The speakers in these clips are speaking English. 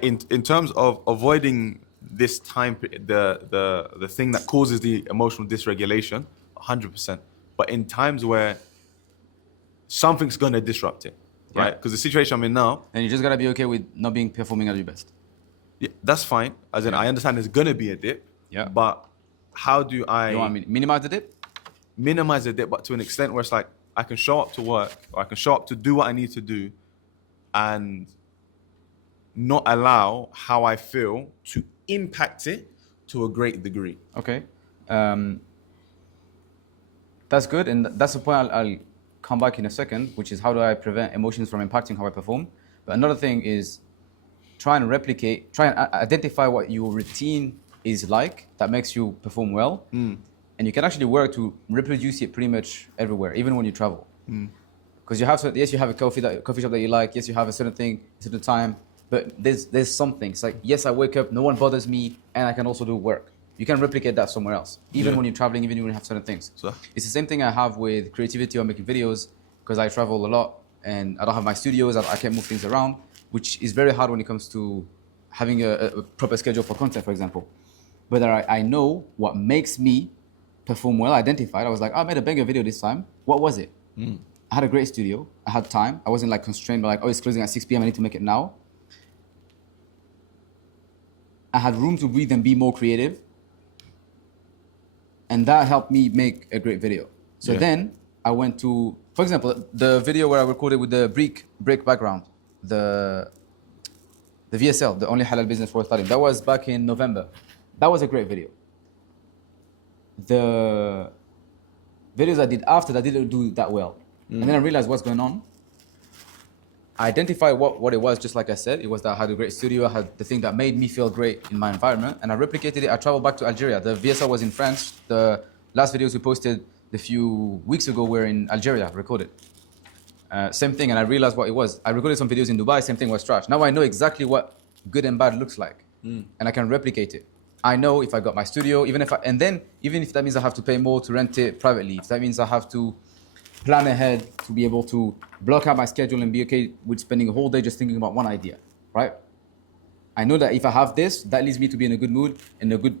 In terms of avoiding this time, the thing that causes the emotional dysregulation, 100%. But in times where something's gonna disrupt it, right? Yeah. Because the situation I'm in now, And you just gotta be okay with not being performing at your best. yeah, that's fine. As in, Yeah. I understand there's gonna be a dip. Yeah. But how do I You want me to minimize the dip? minimize the dip, but to an extent where it's like I can show up to work or I can show up to do what I need to do, and not allow how I feel to impact it to a great degree. Okay. That's good, and that's the point I'll come back in a second, which is how do I prevent emotions from impacting how I perform. But another thing is try and identify what your routine is like that makes you perform well. And you can actually work to reproduce it pretty much everywhere, even when you travel. Because you have a coffee shop that you like, yes, you have a certain thing, a certain time, but there's something. It's like, yes, I wake up, no one bothers me, and I can also do work. You can replicate that somewhere else, even when you're traveling, even when you have certain things. So- It's the same thing I have with creativity or making videos, because I travel a lot and I don't have my studios, I can't move things around, which is very hard when it comes to having a proper schedule for content, for example. But I know what makes me perform well, identified. I was like, I made a banger video this time. What was it? I had a great studio. I had time. I wasn't like constrained by like, oh, it's closing at 6 p.m. I need to make it now. I had room to breathe and be more creative. And that helped me make a great video. So then I went to, for example, the video where I recorded with the brick background, the VSL, the Only Halal Business Worth Studying. That was back in November. That was a great video. The videos I did after that didn't do that well. And then I realized what's going on. I identified what it was, just like I said. It was that I had a great studio, I had the thing that made me feel great in my environment, and I replicated it. I traveled back to Algeria. The VSL was in France. The last videos we posted a few weeks ago were in Algeria, recorded. Same thing, and I realized what it was. I recorded some videos in Dubai, same thing was trash. Now I know exactly what good and bad looks like, and I can replicate it. I know if I got my studio, even if that means I have to pay more to rent it privately, if that means I have to plan ahead to be able to block out my schedule and be okay with spending a whole day just thinking about one idea, right? I know that if I have this, that leads me to be in a good mood, in a good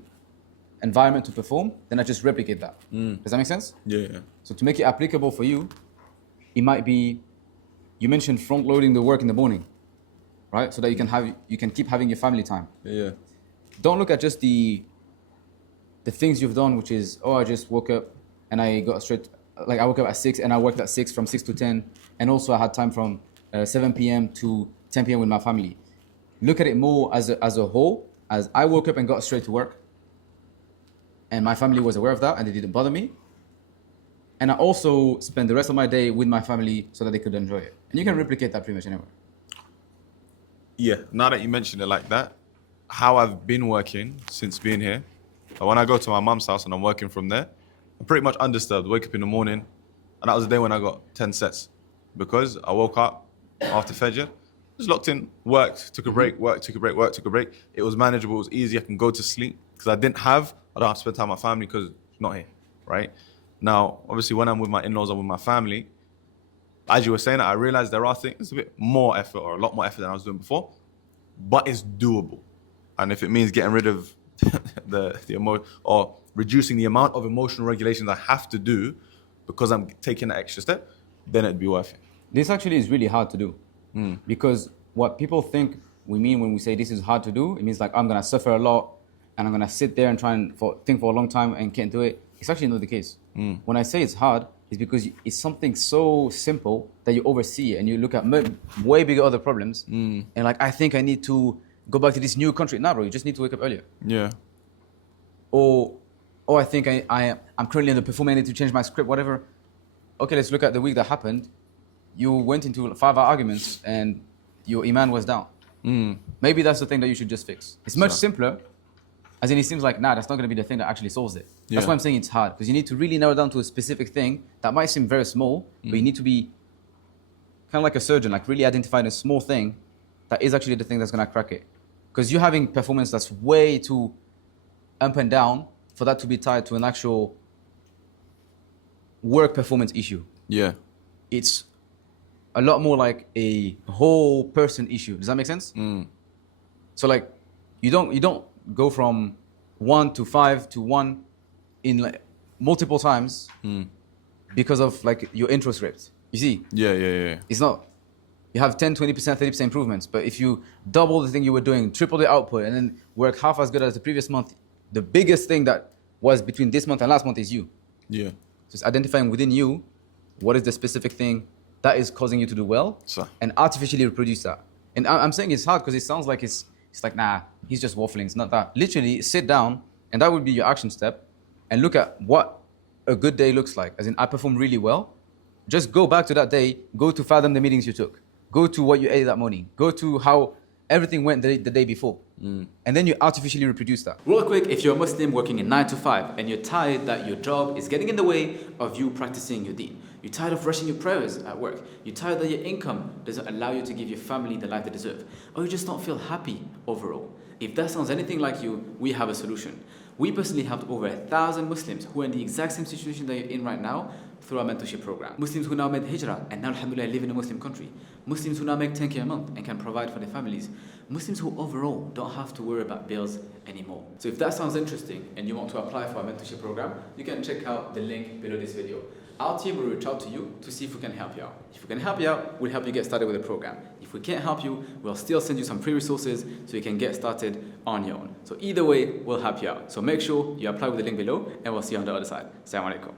environment to perform, then I just replicate that. Does that make sense? Yeah. So to make it applicable for you, it might be, you mentioned front loading the work in the morning, right? So that you can keep having your family time. Yeah. Don't look at just the things you've done, which is, I just woke up and I got straight, like I woke up at 6 and I worked at 6 from 6 to 10. And also I had time from 7 p.m. to 10 p.m. with my family. Look at it more as a whole, as I woke up and got straight to work. And my family was aware of that and they didn't bother me. And I also spent the rest of my day with my family so that they could enjoy it. And you can replicate that pretty much anywhere. Yeah, now that you mention it like that, how I've been working since being here, when I go to my mum's house and I'm working from there, I'm pretty much undisturbed. Wake up in the morning, and that was the day when I got 10 sets. Because I woke up after Fajr, just locked in, worked, took a break, worked, took a break, worked, took a break. It was manageable, it was easy, I can go to sleep. Because I don't have to spend time with my family because it's not here, right? Now, obviously when I'm with my in-laws or with my family, as you were saying, I realized there are things, it's a bit more effort or a lot more effort than I was doing before, but it's doable. And if it means getting rid of the emotion or reducing the amount of emotional regulations I have to do because I'm taking that extra step, then it'd be worth it. This actually is really hard to do because what people think we mean when we say this is hard to do, it means like I'm gonna suffer a lot and I'm gonna sit there and try and think for a long time and can't do it. It's actually not the case. When I say it's hard, it's because it's something so simple that you oversee it and you look at way bigger other problems and like, I think I need to go back to this new country. Nah, bro, you just need to wake up earlier. Yeah. Or I think I'm currently underperforming, I need to change my script, whatever. Okay, let's look at the week that happened. You went into 5-hour arguments and your iman was down. Maybe that's the thing that you should just fix. It's much simpler, as in it seems like, that's not going to be the thing that actually solves it. That's why I'm saying it's hard, because you need to really narrow down to a specific thing that might seem very small, but you need to be kind of like a surgeon, like really identifying a small thing that is actually the thing that's going to crack it. Because you're having performance that's way too up and down for that to be tied to an actual work performance issue. Yeah. It's a lot more like a whole person issue. Does that make sense? So like, you don't go from 1 to 5 to 1 in like multiple times because of like your interest rate. You see, Yeah. it's not. You have 10, 20%, 30% improvements. But if you double the thing you were doing, triple the output, and then work half as good as the previous month, the biggest thing that was between this month and last month is you. Yeah. So it's identifying within you what is the specific thing that is causing you to do well, So- and artificially reproduce that. And I'm saying it's hard because it sounds like it's like, nah, he's just waffling. It's not that. Literally, sit down, and that would be your action step, and look at what a good day looks like. As in, I performed really well. Just go back to that day. Go to fathom the meetings you took. Go to what you ate that morning. Go to how everything went the day before. And then you artificially reproduce that. Real quick, if you're a Muslim working a 9 to 5 and you're tired that your job is getting in the way of you practicing your deen, you're tired of rushing your prayers at work, you're tired that your income doesn't allow you to give your family the life they deserve, or you just don't feel happy overall, if that sounds anything like you, we have a solution. We personally helped over 1,000 Muslims who are in the exact same situation that you're in right now through our mentorship program. Muslims who now made hijrah and now alhamdulillah live in a Muslim country. Muslims who now make 10K a month and can provide for their families. Muslims who overall don't have to worry about bills anymore. So if that sounds interesting and you want to apply for our mentorship program, you can check out the link below this video. Our team will reach out to you to see if we can help you out. If we can help you out, we'll help you get started with the program. If we can't help you, we'll still send you some free resources so you can get started on your own. So either way, we'll help you out. So make sure you apply with the link below and we'll see you on the other side. Assalamu alaikum.